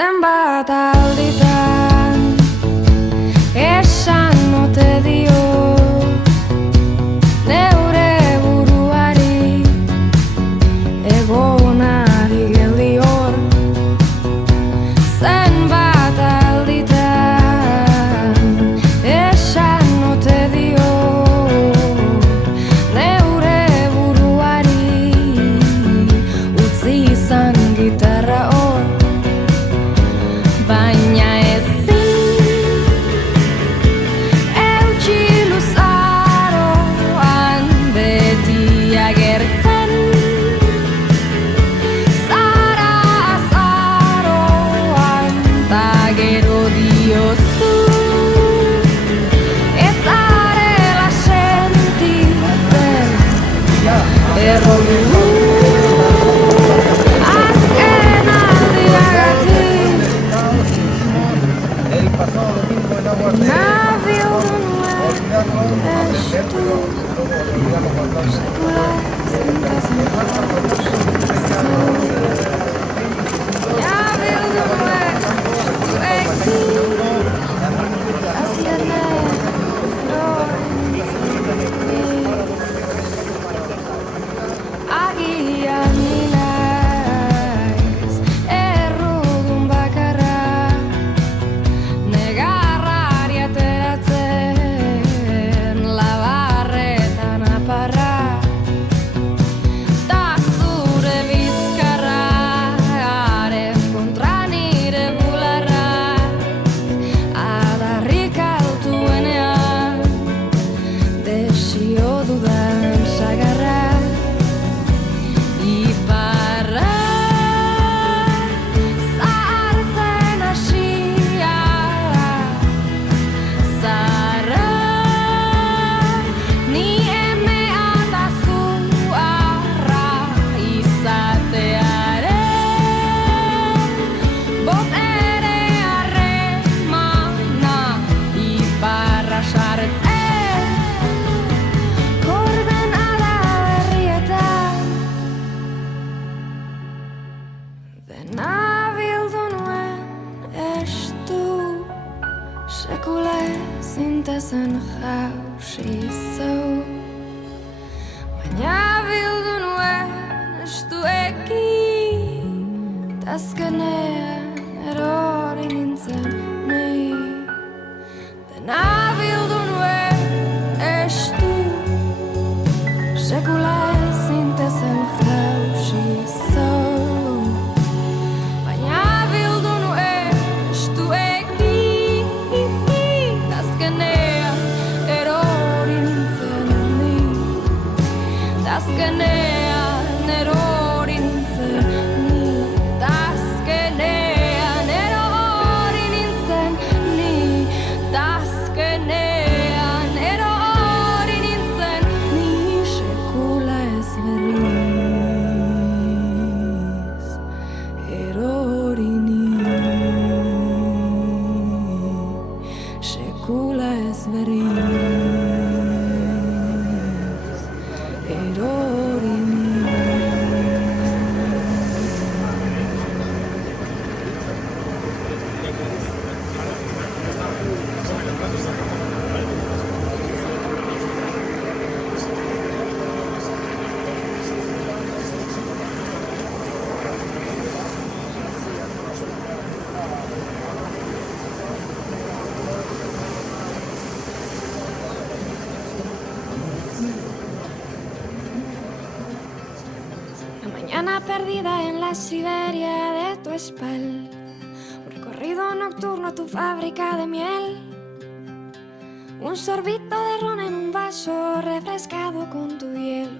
Zenbat alditan esan ote diot neure buruari egonari geldi hor. Zenbat alditan esan ote diot neure buruari utzi izan gitarra hor. Baina ezin eutsi luzaroan beti agertzen zara azaroan, ta gero diozu ez zarela sentitzen errolu azken aldiagatik. Nabil duen estu sekula zintazen jauzi. Nabil duen estu eki azkenean erori nintzen agian ni naiz errudun bakarra. Nabildu nuen estu sekula zintazen jauzi zau. Baina bildu nuen estu eki azkenean erori nintzen ni. Nabildu nuen estu sekula zintazen jauzi zau. Azkenean erori nintzen ni, azkenean erori nintzen ni, azkenean erori nintzen ni, sekula ez berriz erori ni, sekula ez berriz. Mañana perdida en la Siberia de tu espalda, un recorrido nocturno a tu fábrica de miel, un sorbito de ron en un vaso refrescado con tu hielo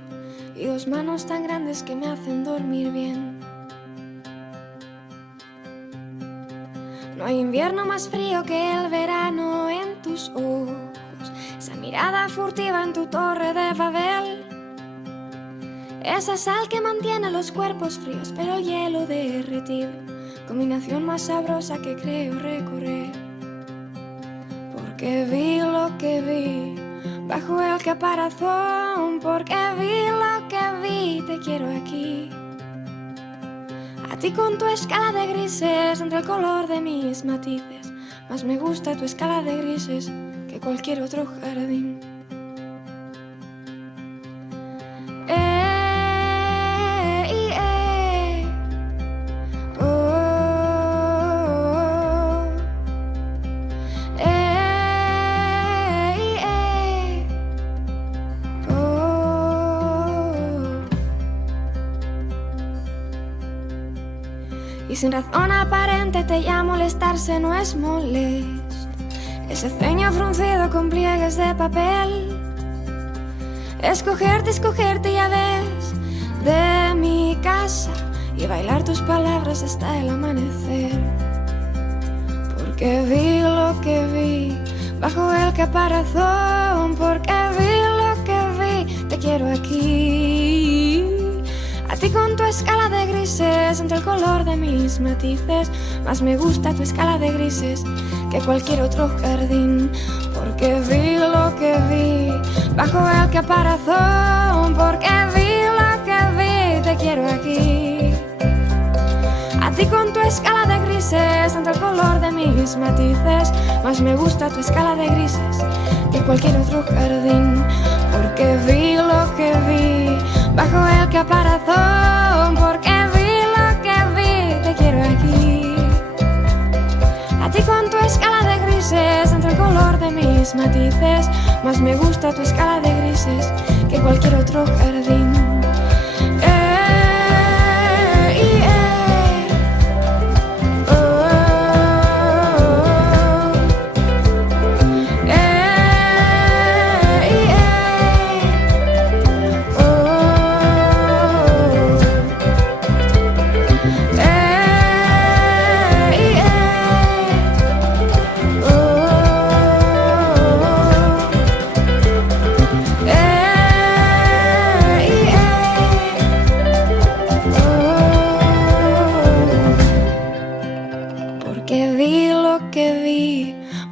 y dos manos tan grandes que me hacen dormir bien. No hay invierno más frío que el verano en tus ojos, esa mirada furtiva en tu torre de Babel. Esa sal que mantiene los cuerpos fríos, pero el hielo derretido, combinación más sabrosa que creo recorrer. Porque vi lo que vi bajo el caparazón, porque vi lo que vi, te quiero aquí. A ti con tu escala de grises, entre el color de mis matices. Más me gusta tu escala de grises que cualquier otro jardín. Y sin razón aparente te ya molestarse no es molesto. Ese ceño fruncido con pliegues de papel. Escogerte ya ves de mi casa y bailar tus palabras hasta el amanecer. Porque vi lo que vi bajo el caparazón. Porque vi lo que vi, te quiero aquí. A ti con tu escala de grises, entre el color de mis matices. Más me gusta tu escala de grises que cualquier otro jardín. Porque vi lo que vi bajo el caparazón. Porque vi lo que vi, te quiero aquí. A ti con tu escala de grises, entre el color de mis matices. Más me gusta tu escala de grises que cualquier otro jardín. Porque vi lo que vi bajo el caparazón. Porque vi lo que vi, te quiero aquí. A ti con tu escala de grises, entre el color de mis matices. Más me gusta tu escala de grises que cualquier otro jardín.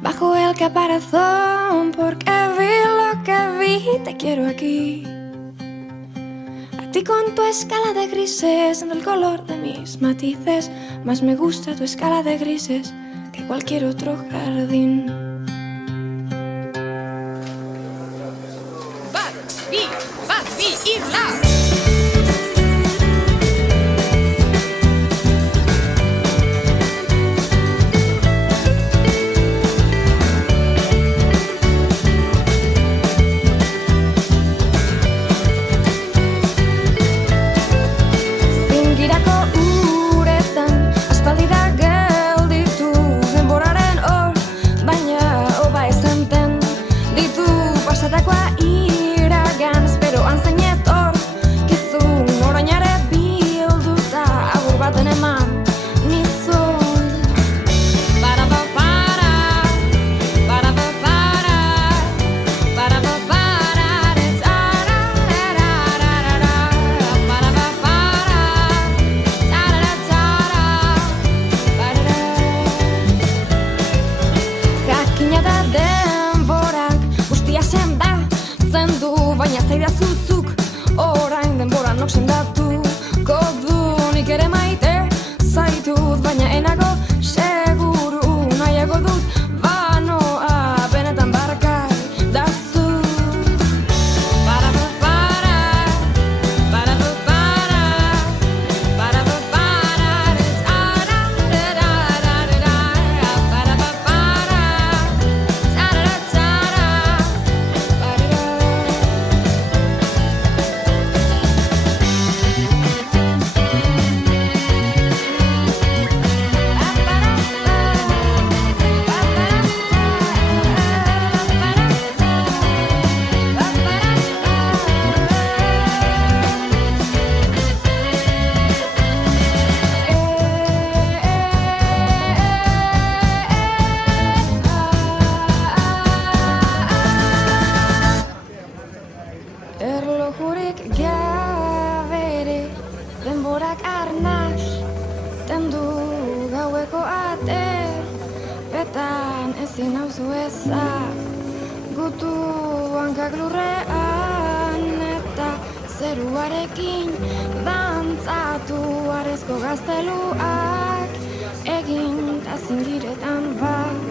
Bajo el caparazón, porque vi lo que vi, te quiero aquí. A ti con tu escala de grises, en el color de mis matices. Más me gusta tu escala de grises que cualquier otro jardín. Barbie, Irla. Baina zaida zuzuk, orain denbora nok sendatuko du. Nik ere maite zaitut, baina enago seguru nahiago dut banoa benetan barkai dazu. Erlojurik gabere, denborak arnaz, tendu gaueko ater, betan ezin nauzu ezak, gutu hankak lurrean eta zeruarekin dantzatu arezko gazteluak egin ta zingiretan bat